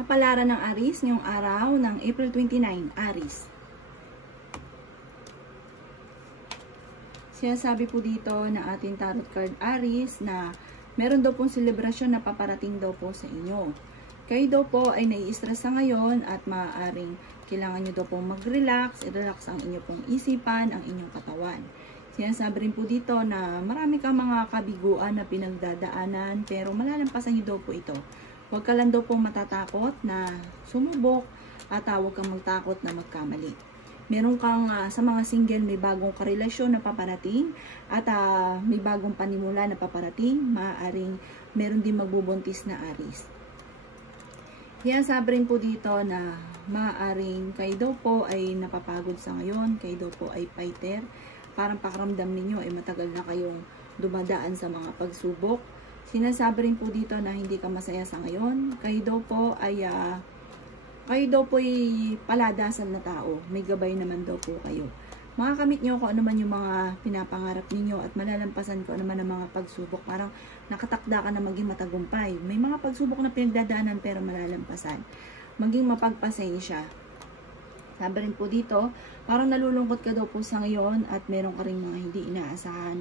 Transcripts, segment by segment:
Kapalaran ng Aries ngayong araw ng April 29, Aries. Sinasabi po dito na ating tarot card Aries na meron daw pong selebrasyon na paparating daw po sa inyo. Kayo daw po ay nai-stress sa ngayon at maaaring kailangan nyo daw pong mag-relax, i-relax ang inyo pong isipan, ang inyong katawan. Sinasabi rin po dito na marami kang mga kabiguan na pinagdadaanan pero malalampasan nyo daw po ito. Huwag ka lang daw pong matatakot na sumubok at huwag kang magtakot na magkamali. Meron kang sa mga single may bagong karelasyon na paparating at may bagong panimula na paparating. Maaaring meron din magbubuntis na Aries. Sinasabi rin po dito na maaaring kayo daw po ay napapagod sa ngayon, kayo daw po ay fighter. Parang pakiramdam ninyo ay matagal na kayong dumadaan sa mga pagsubok. Sinasabi rin po dito na hindi ka masaya sa ngayon. Kayo daw po ay paladasan na tao. May gabay naman daw po kayo. Makakamit nyo kung ano man yung mga pinapangarap ninyo at malalampasan ko ano man ang mga pagsubok. Parang nakatakda ka na maging matagumpay. May mga pagsubok na pinagdadaanan pero malalampasan. Maging mapagpasensya. Sabi rin po dito, parang nalulungkot ka daw po sa ngayon at meron ka rin mga hindi inaasahan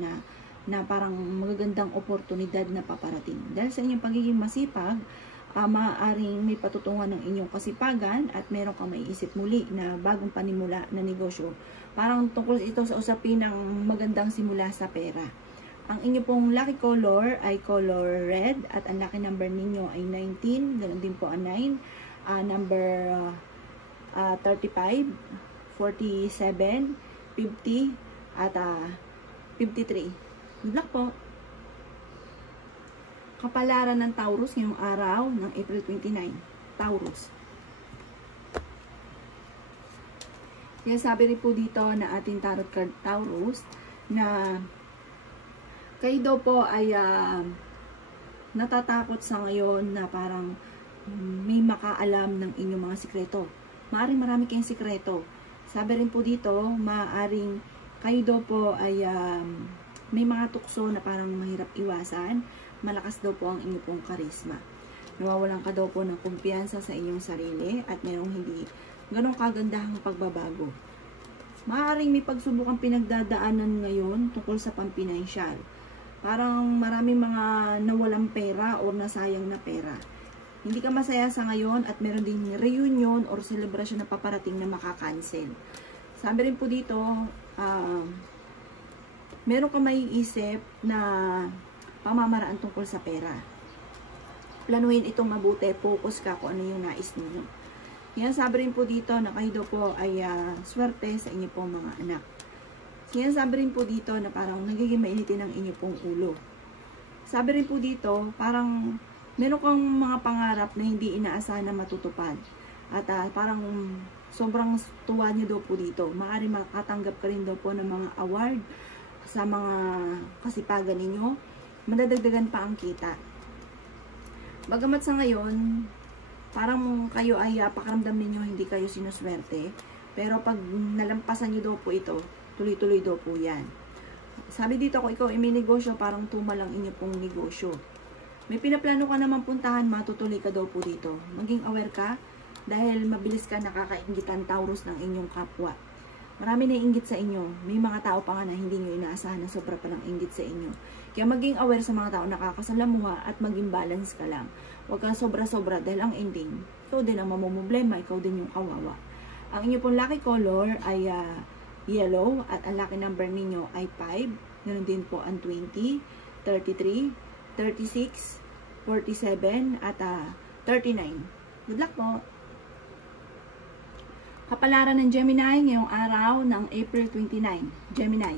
na parang magagandang oportunidad na paparating. Dahil sa inyong pagiging masipag, maaaring may patutungan ng inyong kasipagan at meron kang maiisip muli na bagong panimula na negosyo. Parang tungkol ito sa usapin ng magandang simula sa pera. Ang inyo pong lucky color ay color red at ang lucky number ninyo ay 19, ganoon din po ang 9, number 35, 47, 50 at 53. Good luck po! Kapalaran ng Taurus ngayong araw ng April 29. Taurus. Sinasabi rin po dito na ating tarot card Taurus na kayo daw po ay natatakot sa ngayon na parang may makaalam ng inyong mga sikreto. Maaring marami kayong sikreto. Sabi rin po dito, maaring kayo daw po ay may mga tukso na parang mahirap iwasan. Malakas daw po ang inyong pong karisma. Nawawalan ka daw po ng kumpiyansa sa inyong sarili at mayroong hindi ganong kagandahang pagbabago. Maaaring may pagsubok ang pinagdadaanan ngayon tungkol sa pampinansyal. Parang maraming mga nawalang pera o nasayang na pera. Hindi ka masaya sa ngayon at meron din reunion or celebration na paparating na makakancel. Sabi rin po dito, meron ka maiisip na pamamaraan tungkol sa pera. Planuhin itong mabuti, focus ka kung ano yung nais ninyo. Yan, sabi rin po dito na kayo daw po ay swerte sa inyo pong mga anak. Yan, sabi rin po dito na parang nagiging mainitin ang inyo pong ulo. Sabi rin po dito, parang meron kang mga pangarap na hindi inaasahan na matutupad. At parang sobrang tuwa niyo daw po dito. Maaari makatanggap ka rin daw po ng mga award sa mga kasipagan ninyo, madadagdagan pa ang kita. Bagamat sa ngayon, parang kayo ay pakiramdam ninyo hindi kayo sinuswerte, pero pag nalampasan nyo daw po ito, tuloy-tuloy daw po yan. Sabi dito, kung ikaw ay may negosyo, parang tumalang inyo pong negosyo. May pinaplano ka naman puntahan, matutuloy ka daw po dito. Maging aware ka, dahil mabilis ka nakakainggitan Taurus ng inyong kapwa. Marami na inggit sa inyo. May mga tao pa nga na hindi nyo inaasahan na sobra pa ng inggit sa inyo. Kaya maging aware sa mga tao na nakakasalamuha at maging balance ka lang. Huwag kang sobra-sobra dahil ang ending, ikaw din ang mamumblema, ikaw din yung kawawa. Ang inyo pong lucky color ay yellow at ang lucky number ninyo ay 5. Ganun din po ang 20, 33, 36, 47 at 39. Good luck po! Kapalaran ng Gemini ngayong araw ng April 29. Gemini.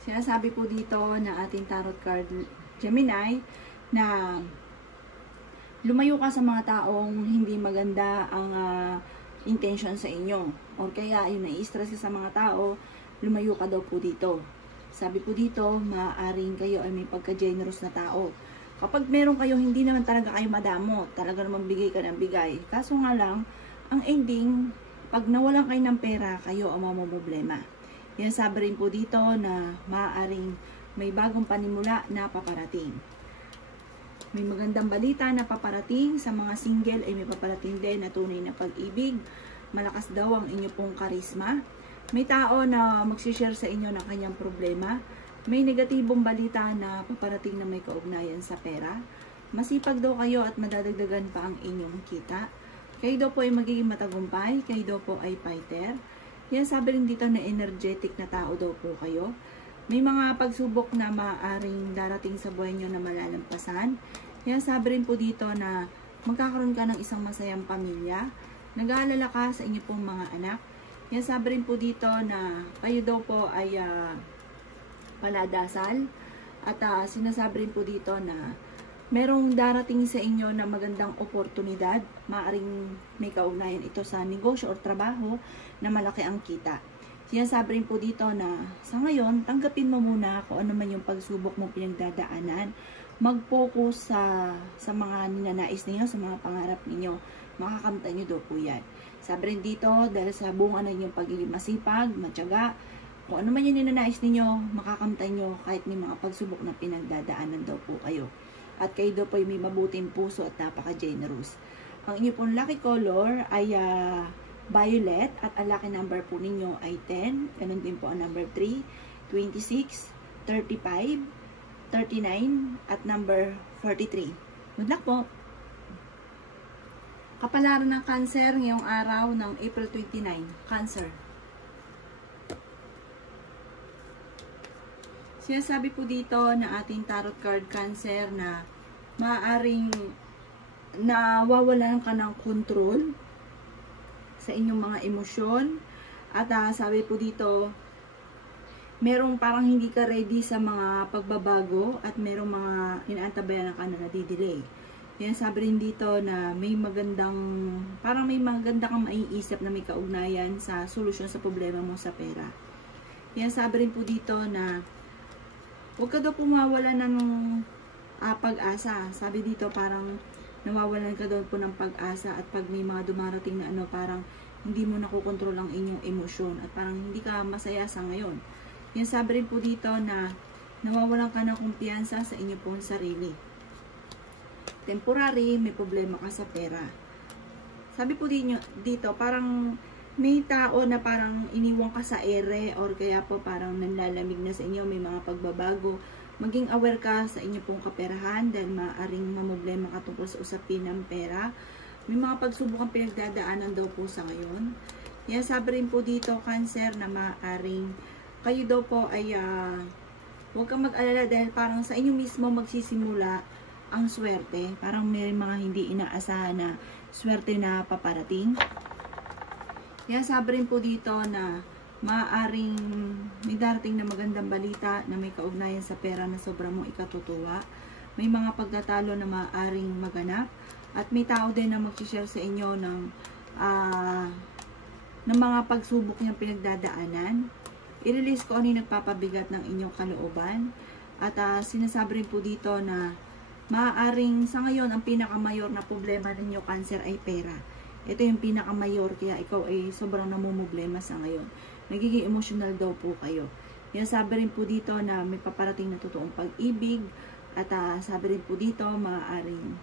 Sinasabi po dito na ating tarot card Gemini na lumayo ka sa mga taong hindi maganda ang intention sa inyo. O kaya yung nai-stress ka sa mga tao, lumayo ka daw po dito. Sabi po dito, maaaring kayo ay may pagka-generous na tao. Kapag meron kayo, hindi naman talaga kayo madamot. Talaga naman bigay ka ng bigay. Kaso nga lang, ang ending, pag nawalan kayo ng pera, kayo ang mamumblema. Yan, sabi rin po dito na maaaring may bagong panimula na paparating. May magandang balita na paparating sa mga single ay may paparating din na tunay na pag-ibig. Malakas daw ang inyo pong karisma. May tao na magsishare sa inyo ng kanyang problema. May negatibong balita na paparating na may kaugnayan sa pera. Masipag daw kayo at madadagdagan pa ang inyong kita. Kayo daw po ay magiging matagumpay. Kayo daw po ay fighter. Yan sabi rin dito na energetic na tao daw po kayo. May mga pagsubok na maaaring darating sa buhay nyo na malalampasan. Yan sabi rin po dito na magkakaroon ka ng isang masayang pamilya. Nag-aalala ka sa inyo pong mga anak. Yan sabi rin po dito na kayo daw po ay paladasal. At sinasabi rin po dito na merong darating sa inyo na magandang oportunidad. Maaaring may kaugnayan ito sa negosyo o trabaho na malaki ang kita. Sinasabi rin po dito na sa ngayon, tanggapin mo muna kung ano man yung pagsubok mo pinagdadaanan. Mag-focus sa mga ninanais ninyo, sa mga pangarap ninyo. Makakamtan nyo daw po yan. Sabi rin dito, dahil sa bunga na inyong pagiging masipag, matyaga, kung ano man yung ninanais ninyo, makakamtan nyo kahit may mga pagsubok na pinagdadaanan daw po kayo. At kayo daw po ay may mabuting puso at napaka-generous. Ang inyo pong lucky color ay violet at ang lucky number po ninyo ay 10. Ganun din po ang number 3, 26, 35, 39 at number 43. Good luck po! Kapalaran ng Cancer ngayong araw ng April 29. Cancer. Sinasabi po dito na ating tarot card Cancer na maaaring nawawalan ka ng control sa inyong mga emosyon. At sabi po dito, merong parang hindi ka ready sa mga pagbabago at merong mga inaantabayan ka na nadidelay. Yan sabi rin dito na may magandang, parang may maganda kang maiisip na may kaugnayan sa solusyon sa problema mo sa pera. Yan sabi rin po dito na huwag ka daw pumawala ng pag-asa. Sabi dito parang nawawalan ka daw po ng pag-asa at pag may mga dumarating na parang hindi mo nakokontrol ang inyong emosyon at parang hindi ka masaya sa ngayon. Yan sabi rin po dito na nawawalan ka ng kumpiyansa sa inyong pong sarili. Temporary, may problema ka sa pera. Sabi po dito parang may tao na parang iniwan ka sa ere or kaya po parang nanlalamig na sa inyo, may mga pagbabago. Maging aware ka sa inyo pong kaperahan dahil maaaring mamoblema ka tungkol sa usapin ng pera. May mga pagsubok ang pinagdadaanan daw po sa ngayon. Yan sabi rin po dito, Cancer, na maaaring kayo daw po ay huwag kang mag-alala dahil parang sa inyo mismo magsisimula ang swerte. Parang may mga hindi inaasahan na swerte na paparating. Yan sabi rin po dito na maaaring may darating na magandang balita na may kaugnayan sa pera na sobrang mong ikatutuwa. May mga pagtatalo na maaaring maganap. At may tao din na mag-share sa inyo ng mga pagsubok niyang pinagdadaanan. I-release ko ano yung nagpapabigat ng inyong kalooban. At sinasabi rin po dito na maaaring sa ngayon ang pinakamayor na problema ninyo, Cancer, ay pera. Ito yung pinakamayor kaya ikaw ay sobrang namumblema sa ngayon. Nagiging emotional daw po kayo. Yan sabi rin po dito na may paparating na totoong pag-ibig. At sabi rin po dito maaaring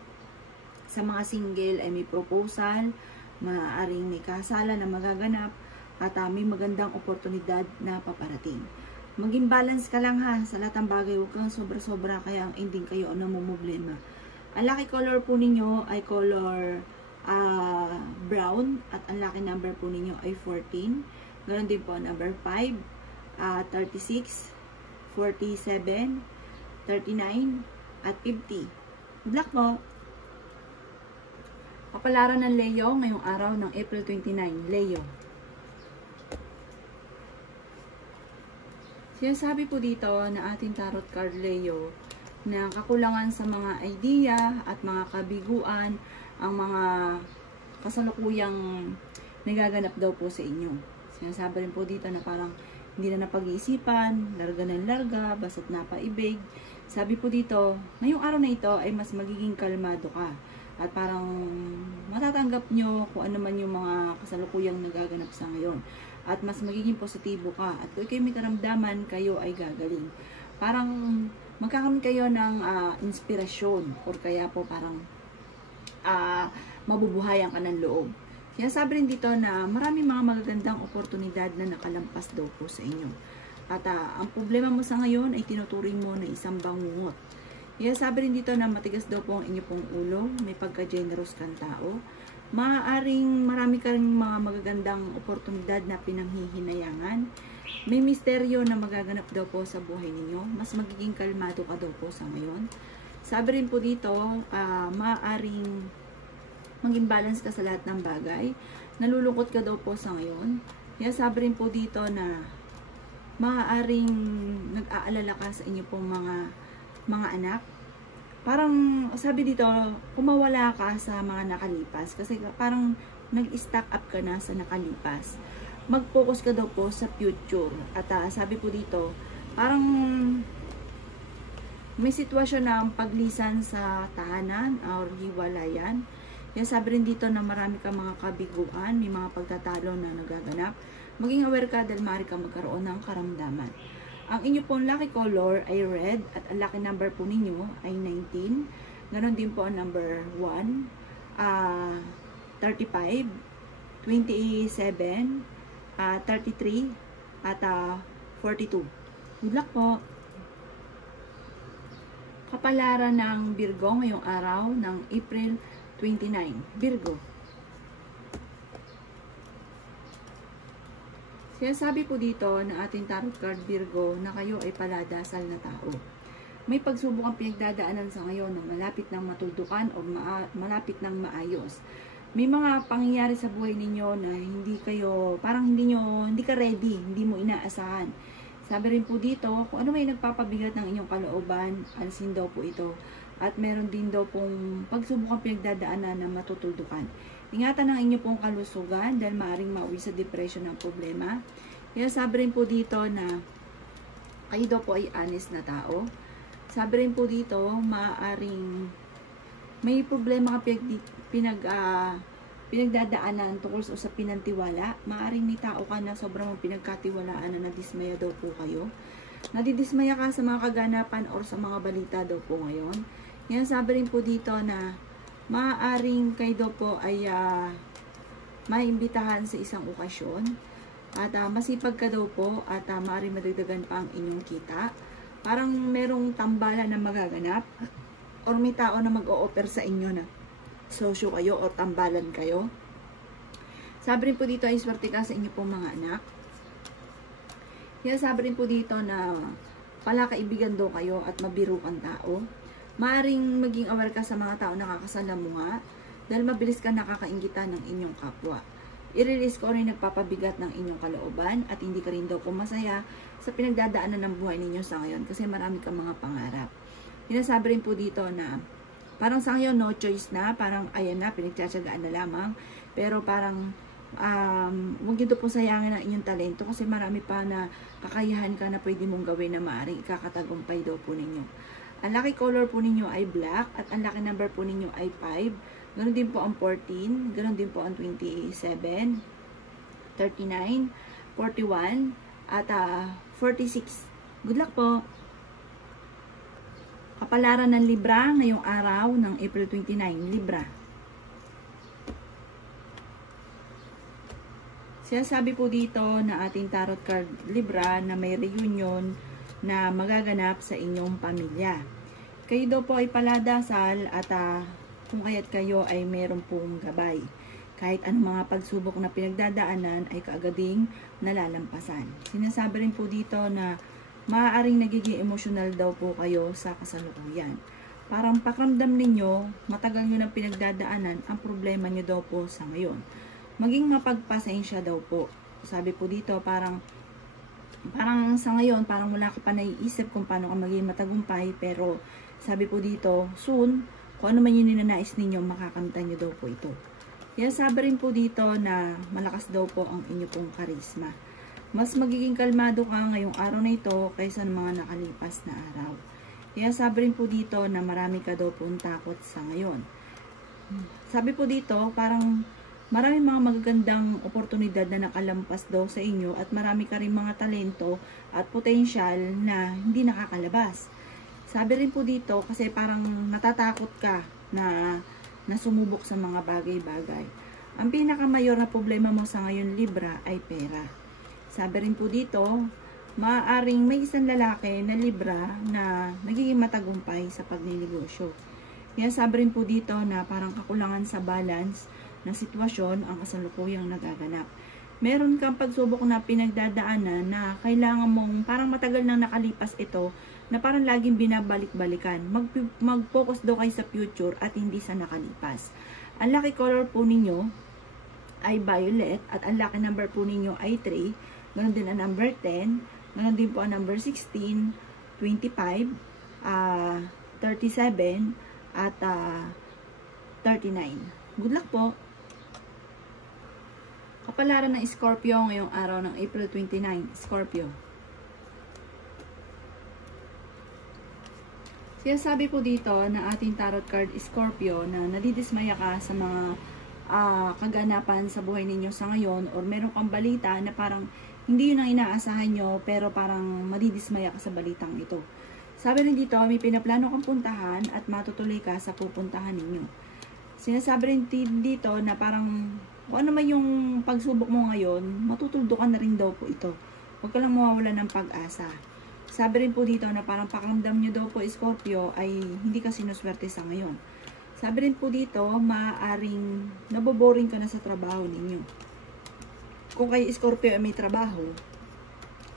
sa mga single ay may proposal, maaaring may kasalan na magaganap, at may magandang oportunidad na paparating. Maging balance ka lang ha, sa lahat ng bagay, huwag kang sobra-sobra kaya ang ending kayo ang namumblema. Ang lucky color po ninyo ay color brown at ang lucky number po ninyo ay 14. Ganon din po number 5, 36, 47, 39, at 50. Good luck po! Kapalaran ng Leo ngayong araw ng April 29. Leo. Sinasabi po dito na ating tarot card Leo na kakulangan sa mga idea at mga kabiguan ang mga kasalukuyang nagaganap daw po sa inyo. Sinasabi rin po dito na parang hindi na napag-iisipan, larga ng larga, basta't napaibig. Sabi po dito, ngayong araw na ito ay mas magiging kalmado ka. At parang matatanggap nyo kung ano man yung mga kasalukuyang nagaganap sa ngayon. At mas magiging positibo ka. At kung kayo may karamdaman, kayo ay gagaling. Parang magkakaroon kayo ng inspirasyon or kaya po parang mabubuhayan ka ng loob. Kaya sabi rin dito na maraming mga magagandang oportunidad na nakalampas daw po sa inyo. At ang problema mo sa ngayon ay tinuturing mo na isang bangungot. Kaya sabi rin dito na matigas daw po ang inyo pong ulo, may pagka-generous kang tao. Maaaring marami ka rin mga magagandang oportunidad na pinanghihinayangan. May misteryo na magaganap daw po sa buhay ninyo. Mas magiging kalmado ka daw po sa ngayon. Sabi rin po dito, maaaring maging balance ka sa lahat ng bagay. Nalulungkot ka daw po sa ngayon. Kaya sabi rin po dito na maaaring nag-aalala ka sa inyo pong mga anak. Parang sabi dito, kumawala ka sa mga nakalipas. Kasi parang nag-stack up ka na sa nakalipas. Mag-focus ka daw po sa future. At sabi po dito, parang may sitwasyon na paglisan sa tahanan or hiwalayan. Kaya sabi rin dito na marami ka mga kabiguan, may mga pagtatalo na nagaganap. Maging aware ka dahil maaari ka magkaroon ng karamdaman. Ang inyo pong lucky color ay red at ang lucky number po ninyo ay 19. Ganon din po ang number 1, 35, 27, 33, at 42. Good luck po! Kapalaran ng Virgo ngayong araw ng April 29. Virgo. Kaya sabi po dito na ating tarot card Virgo na kayo ay paladasal na tao. May pagsubok ang pinagdadaanan sa ngayon na malapit ng matuldukan o malapit ng maayos. May mga pangyayari sa buhay ninyo na hindi kayo, parang hindi ka ready, hindi mo inaasahan. Sabi rin po dito, kung ano may nagpapabigat ng inyong kalooban, alisin daw po ito. At meron din daw pong pagsubok ang pinagdadaanan na matutuldukan. Ingatan ang inyo pong kalusugan dahil maaaring mauwi sa depression ng problema. Kaya sabi rin po dito na kayo daw po ay honest na tao. Sabi rin po dito, maaaring may problema ka pinagdadaanan tungkol sa usapin ng tiwala. Maaaring may tao ka na sobrang pinagkatiwalaan na nadismaya daw po kayo. Nadidismaya ka sa mga kaganapan or sa mga balita daw po ngayon. Yan sabi rin po dito na maaaring kayo daw po ay maimbitahan sa isang okasyon. At masipag ka daw po at maaaring madagdagan pa ang inyong kita. Parang merong tambalan na magaganap or may tao na mag-o-offer sa inyo na sosyo kayo o tambalan kayo. Sabi rin po dito ay swerte ka sa inyo pong mga anak. Kaya sabi rin po dito na palakaibigan daw kayo at mabiro kang tao. Maaring maging aware ka sa mga tao na nakakasalamuha dahil mabilis ka nakakainggitan ng inyong kapwa. I-release ko rin nagpapabigat ng inyong kalooban at hindi ka rin daw pumasaya sa pinagdadaanan ng buhay ninyo sa ngayon kasi marami kang mga pangarap. Sinasabi rin po dito na parang sa ngayon no choice na, parang ayan na, pinagtsatsagaan na lamang. Pero parang huwag nyo po sayangin ang inyong talento kasi marami pa na kakayahan ka na pwede mong gawin na maaaring ikakatagumpay daw po ninyo. Ang lucky color po ninyo ay black at ang lucky number po ninyo ay 5. Ganon din po ang 14, ganon din po ang 27, 39, 41, at 46. Good luck po! Kapalaran ng Libra ngayong araw ng April 29, Libra. Sinasabi po dito na ating tarot card Libra na may reunion na magaganap sa inyong pamilya. Kayo daw po ay paladasal at kung kaya't kayo ay meron pong gabay. Kahit anong mga pagsubok na pinagdadaanan ay kaagading nalalampasan. Sinasabi rin po dito na maaaring nagiging emotional daw po kayo sa kasalukuyan. Parang pakiramdam ninyo, matagal nyo nang pinagdadaanan ang problema nyo daw po sa ngayon. Maging mapagpasensya daw po. Sabi po dito, parang sa ngayon, parang wala ka pa naiisip kung paano ka maging matagumpay. Pero sabi po dito, soon, kung ano man yung ninanais ninyo, makakamtan nyo daw po ito. Kaya sabi rin po dito na malakas daw po ang inyo pong karisma. Mas magiging kalmado ka ngayong araw na ito kaysa ng mga nakalipas na araw. Kaya sabi rin po dito na marami ka daw pong takot sa ngayon. Sabi po dito, parang maraming mga magagandang oportunidad na nakalampas daw sa inyo at marami ka rin mga talento at potensyal na hindi nakakalabas. Sabi rin po dito, kasi parang natatakot ka na sumubok sa mga bagay-bagay. Ang pinakamayor na problema mo sa ngayon, Libra, ay pera. Sabi rin po dito, maaaring may isang lalaki na Libra na nagiging matagumpay sa pagninegosyo. Kaya sabi rin po dito na parang kakulangan sa balance ng sitwasyon ang kasalukuyang nagaganap. Meron kang pagsubok na pinagdadaanan na kailangan mong parang matagal nang nakalipas ito na parang laging binabalik-balikan. Mag-focus daw kayo sa future at hindi sa nakalipas. Ang lucky color po ninyo ay violet at ang lucky number po ninyo ay 3. Ganon din ang number 10. Ganon din po ang number 16, 25, 37, at 39. Good luck po! Kapalaran ng Scorpio ngayong araw ng April 29. Scorpio. Sinasabi po dito na ating tarot card Scorpio na nadidismaya ka sa mga kaganapan sa buhay ninyo sa ngayon, or meron kang balita na parang hindi yun ang inaasahan nyo pero parang madidismaya ka sa balitang ito. Sabi rin dito, may pinaplano kang puntahan at matutuloy ka sa pupuntahan ninyo. Sinasabi rin dito na parang kung ano man yung pagsubok mo ngayon, matutuldo ka na rin daw po ito. Huwag ka lang mawawala ng pag-asa. Sabi rin po dito na parang pakiramdam nyo daw po, Scorpio, ay hindi ka sinuswerte sa ngayon. Sabi rin po dito, maaaring naboboring ka na sa trabaho ninyo. Kung kayo, Scorpio, ay may trabaho,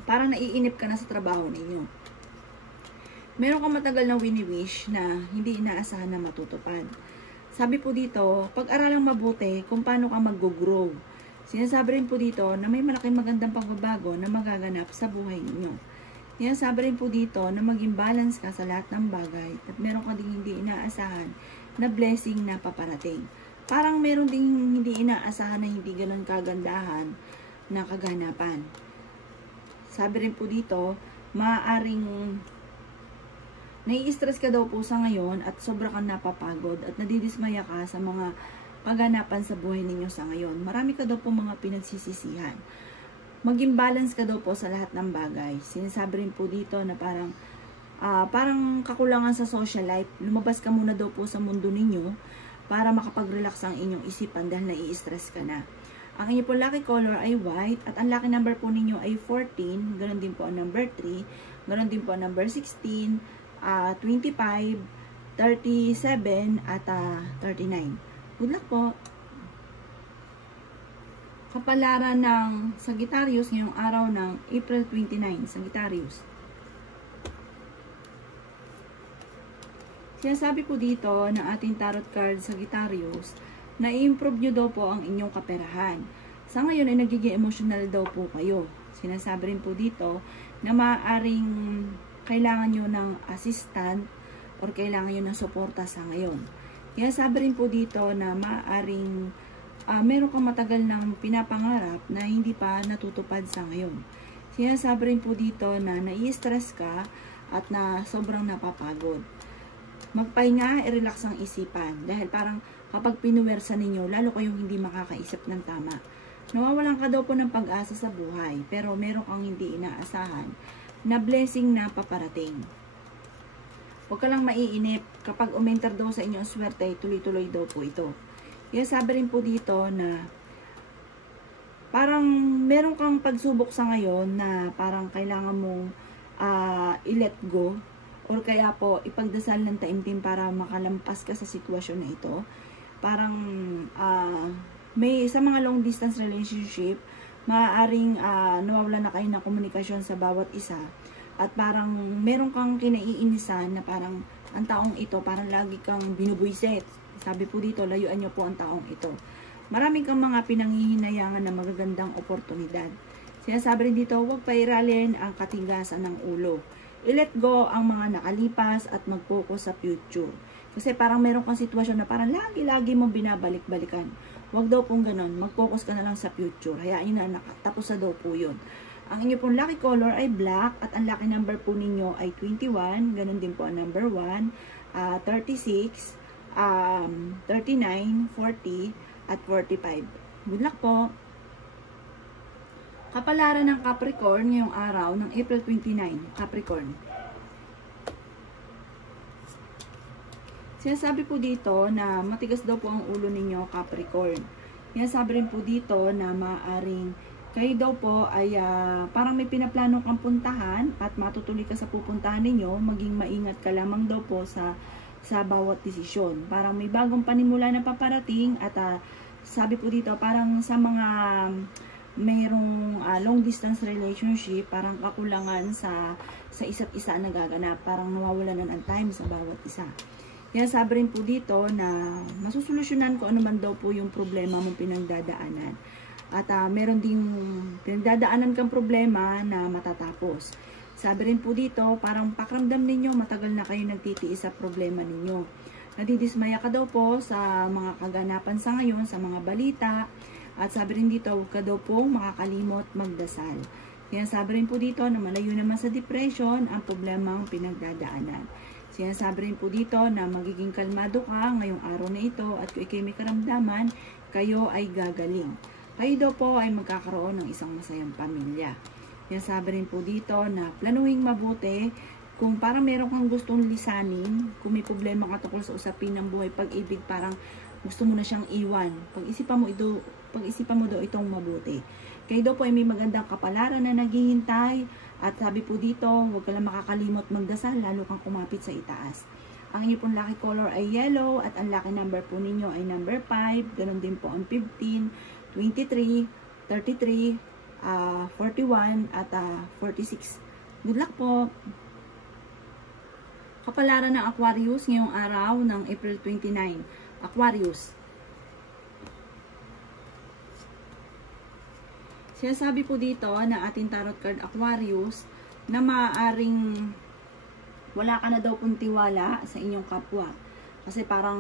parang naiinip ka na sa trabaho ninyo. Meron kang matagal na wini-wish na hindi inaasahan na matutupad. Sabi po dito, pag-aralang mabuti kung paano ka mag-grow. Sinasabi rin po dito na may malaking magandang pagbabago na magaganap sa buhay ninyo. Sinasabi rin po dito na maging balance ka sa lahat ng bagay at meron ka ding hindi inaasahan na blessing na paparating. Parang meron ding hindi inaasahan na hindi ganun kagandahan na kaganapan. Sabi rin po dito, maaaring nai-stress ka daw po sa ngayon at sobra kang napapagod at nadidismaya ka sa mga kaganapan sa buhay ninyo sa ngayon. Marami ka daw po mga pinagsisisihan. Maging balance ka daw po sa lahat ng bagay. Sinasabi rin po dito na parang kakulangan sa social life. Lumabas ka muna daw po sa mundo ninyo para makapag-relax ang inyong isipan dahil nai-stress ka na. Ang inyong po lucky color ay white at ang lucky number po ninyo ay 14. Ganon din po ang number 3. Ganon din po ang number 16, 25, 37, at 39. Good luck po! Kapalaran ng Sagittarius ngayong araw ng April 29. Sagittarius. Sinasabi po dito ng ating tarot card Sagittarius na i-improve nyo daw po ang inyong kaperahan. Sa ngayon ay nagiging emotional daw po kayo. Sinasabi rin po dito na maaaring kailangan nyo ng assistant or kailangan nyo ng suporta sa ngayon. Kaya sabi rin po dito na maaaring meron kang matagal ng pinapangarap na hindi pa natutupad sa ngayon. Sinasabi rin po dito na nai-stress ka at na sobrang napapagod. Magpahinga, i-relax ang isipan dahil parang kapag pinuwersa ninyo, lalo kayong hindi makakaisip ng tama. Nawawalan ka daw po ng pag-asa sa buhay pero meron kang hindi inaasahan na blessing na paparating. Huwag ka lang maiinip. Kapag umenter daw sa inyong swerte, tuloy-tuloy daw po ito. Kaya sabi rin po dito na parang meron kang pagsubok sa ngayon na parang kailangan mong i-let go or kaya po ipagdasal ng taimtim para makalampas ka sa sitwasyon na ito. Parang may sa mga long distance relationship, maaaring nawawala na kayo ng komunikasyon sa bawat isa at parang meron kang kinaiinisan na parang ang taong ito parang lagi kang binubuisit. Sabi po dito, layuan nyo po ang taong ito. Maraming kang mga pinanghihinayangan na magagandang oportunidad. Sinasabi rin dito, huwag pairalin ang katigasan ng ulo. I-let go ang mga nakalipas at mag-focus sa future. Kasi parang meron kang sitwasyon na parang lagi-lagi mong binabalik-balikan. Huwag daw pong ganon. Mag-focus ka na lang sa future. Hayaan nyo na tapos na daw po yun. Ang inyo pong lucky color ay black at ang lucky number po ninyo ay 21. Ganon din po ang number 1, 36, 39, 40, at 45. Good luck po! Kapalaran ng Capricorn ngayong araw ng April 29. Capricorn. Sinasabi po dito na matigas daw po ang ulo ninyo, Capricorn. Sinasabi rin po dito na maaaring kayo daw po ay parang may pinaplano kang puntahan at matutuloy ka sa pupuntahan ninyo, maging maingat ka lamang daw po sa bawat desisyon. Parang may bagong panimula na paparating at sabi po dito parang sa mga mayroong long distance relationship, parang kakulangan sa isa't isa na gaganap, parang nawawalan na ng time sa bawat isa. Kaya sabi rin po dito na masusolusyonan ko ano man daw po yung problema mong pinagdadaanan. At meron ding pinagdadaanan kang problema na matatapos. Sabi rin po dito, parang pakiramdam ninyo, matagal na kayo nagtitiis sa problema ninyo. Nadidismaya ka daw po sa mga kaganapan sa ngayon, sa mga balita. At sabi rin dito, huwag ka daw po makakalimot magdasal. Kaya sabi rin po dito na malayo naman sa depression ang problemang pinagdadaanan. Sinasabi rin po dito na magiging kalmado ka ngayong araw na ito at kung ikay may karamdaman, kayo ay gagaling. Kayo daw po ay magkakaroon ng isang masayang pamilya. Sinasabi rin po dito na planuhin mabuti kung parang meron kang gustong lisanin, kung may problema ka tungkol sa usapin ng buhay, pag-ibig, parang gusto mo na siyang iwan. Pag-isipan mo daw itong mabuti. Kayo daw po ay may magandang kapalaran na naghihintay. At sabi po dito, huwag ka lang makakalimot magdasal, lalo kang kumapit sa itaas. Ang inyo pong lucky color ay yellow at ang lucky number po ninyo ay number 5. Ganon din po ang 15, 23, 33, 41 at 46. Good luck po! Kapalaran ng Aquarius ngayong araw ng April 29. Aquarius. Sinasabi po dito na ating tarot card Aquarius na maaaring wala ka na daw pong tiwala sa inyong kapwa. Kasi parang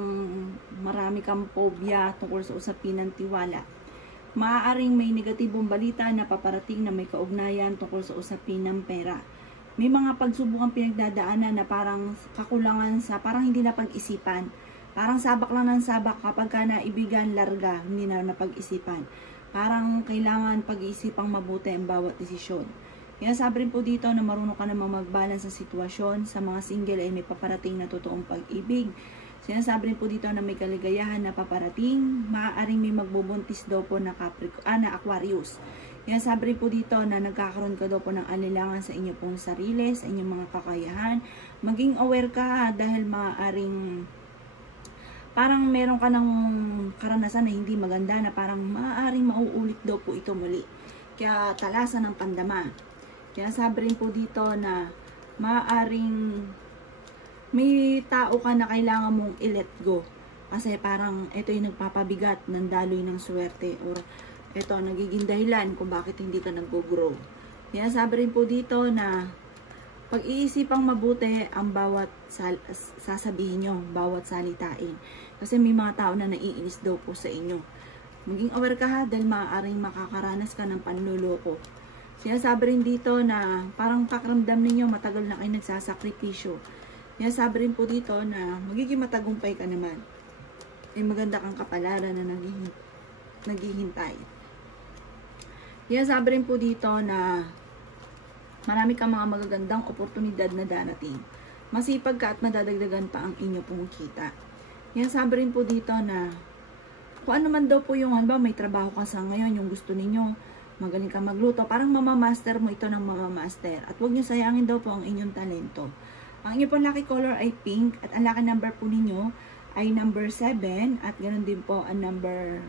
marami kang phobia tungkol sa usapin ng tiwala. Maaaring may negatibong balita na paparating na may kaugnayan tungkol sa usapin ng pera. May mga pagsubukang pinagdadaanan na parang kakulangan sa parang hindi na pag-isipan. Parang sabak lang ng sabak kapag ka naibigan larga, hindi na napag-isipan. Parang kailangan pag-iisipang mabuti ang bawat desisyon. Kaya sabi rin po dito na marunong ka namang mag-balance sa sitwasyon. Sa mga single ay may paparating na totoong pag-ibig. Sinasabi rin po dito na may kaligayahan na paparating. Maaaring may magbubuntis daw po na Aquarius. Kaya sabi rin po dito na nagkakaroon ka daw po ng alilangan sa inyo pong sarili, sa inyong mga kakayahan. Maging aware ka dahil maaaring parang meron ka ng karanasan na hindi maganda na parang maaaring mauulit daw po ito muli. Kaya talasan ng pandama. Kaya sabi rin po dito na maaaring may tao ka na kailangan mong i-let go. Kasi parang ito yung nagpapabigat ng daloy ng swerte or ito nagiging dahilan kung bakit hindi ka nag-grow. Kaya sabi rin po dito na pag-iisipang mabuti ang bawat sasabihin nyo, bawat salitain. Kasi may mga tao na naiinis daw po sa inyo. Maging aware ka ha, dahil maaaring makakaranas ka ng panluloko. Sinasabi rin dito na parang pakiramdam ninyo matagal na kayo nagsasakripisyo. Sinasabi rin po dito na magiging matagumpay ka naman. May maganda kang kapalaran na naghihintay. Sinasabi rin po dito na marami kang mga magagandang oportunidad na darating. Masipag ka at madadagdagan pa ang inyo pong kita. Yan sabi rin po dito na kung ano man daw po yung halimbawa may trabaho ka sa ngayon, yung gusto ninyo, magaling ka magluto, parang mamamaster mo ito ng mamamaster. At huwag nyo sayangin daw po ang inyong talento. Ang inyong pong lucky color ay pink at ang lucky number po ninyo ay number 7 at ganoon din po ang number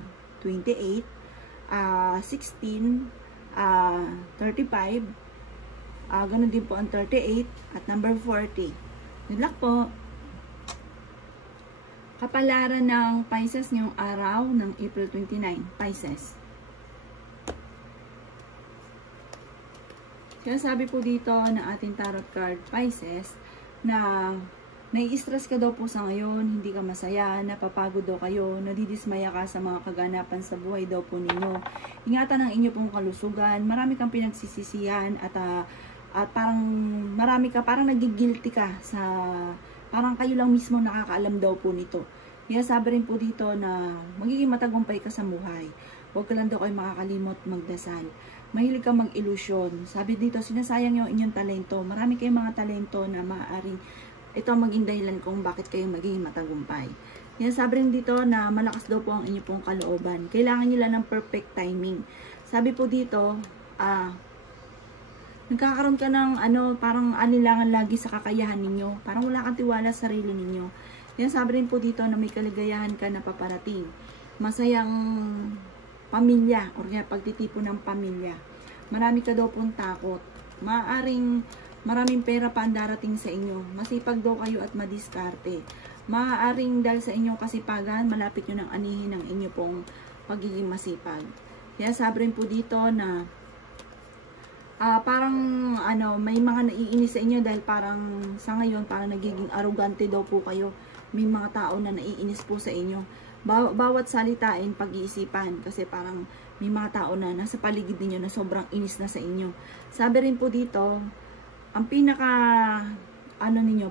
28, 16, 35, ganun din po ang 38 at number 40. Good luck po! Kapalaran ng Pisces ngayong araw ng April 29. Pisces. Kaya sabi po dito na ating tarot card Pisces na nai-stress ka daw po sa ngayon, hindi ka masaya, napapagod daw kayo, nadidismaya ka sa mga kaganapan sa buhay daw po ninyo. Ingatan ang inyo pong kalusugan, marami kang pinagsisisihan at parang marami ka, parang nagigilty ka sa, parang kayo lang mismo nakakaalam daw po nito. Kaya sabi rin po dito na magiging matagumpay ka sa buhay. Huwag ka lang daw kayo makakalimot magdasal. Mahilig ka mag-ilusyon. Sabi dito, sinasayang yung inyong talento. Marami kayong mga talento na maaaring ito ang maging dahilan kung bakit kayo magiging matagumpay. Yan, sabi rin dito na malakas daw po ang inyo pong kalooban. Kailangan nyo lang ng perfect timing. Sabi po dito, nagkakaroon ka ng parang anilangan lagi sa kakayahan ninyo. Parang wala kang tiwala sa sarili ninyo. Yan, sabi rin po dito na may kaligayahan ka na paparating. Masayang pamilya or kaya pagtitipon ng pamilya. Marami ka daw pong takot. Maraming pera pa ang darating sa inyo. Masipag daw kayo at madiskarte. Maaaring dahil sa inyong kasipagan, malapit nyo ng anihin ng inyo pong pagiging masipag. Kaya sabi rin po dito na parang may mga naiinis sa inyo dahil parang sa ngayon parang nagiging arrogante daw po kayo. May mga tao na naiinis po sa inyo. Bawat salitain pag-iisipan kasi parang may mga tao na nasa paligid niyo na sobrang inis na sa inyo. Sabi rin po dito, ang pinaka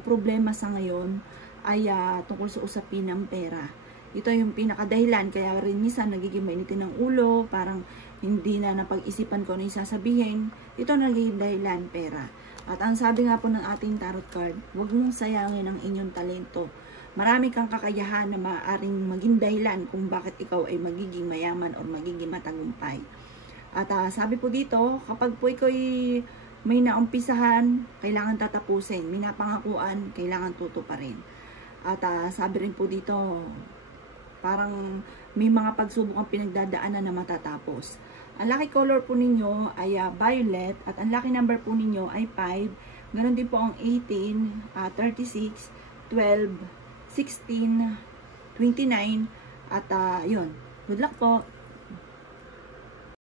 problema sa ngayon ay tungkol sa usapin ng pera. Ito yung pinakadahilan, kaya rin minsan nagiging mainitin ng ulo, parang hindi na napag-isipan ko ano yung sasabihin. Ito nagiging dahilan, pera. At ang sabi nga po ng ating tarot card, huwag mong sayangin ang inyong talento. Marami kang kakayahan na maaaring maging dahilan kung bakit ikaw ay magiging mayaman o magiging matagumpay. At sabi po dito, kapag po ikaw may naumpisahan, kailangan tatapusin. May napangakuan, kailangan tutuparin. At sabi rin po dito, parang may mga pagsubok ang pinagdadaanan na matatapos. Ang lucky color po ninyo ay violet at ang lucky number po ninyo ay 5. Ganon din po ang 18, 36, 12, 16, 29 at yun. Good luck po!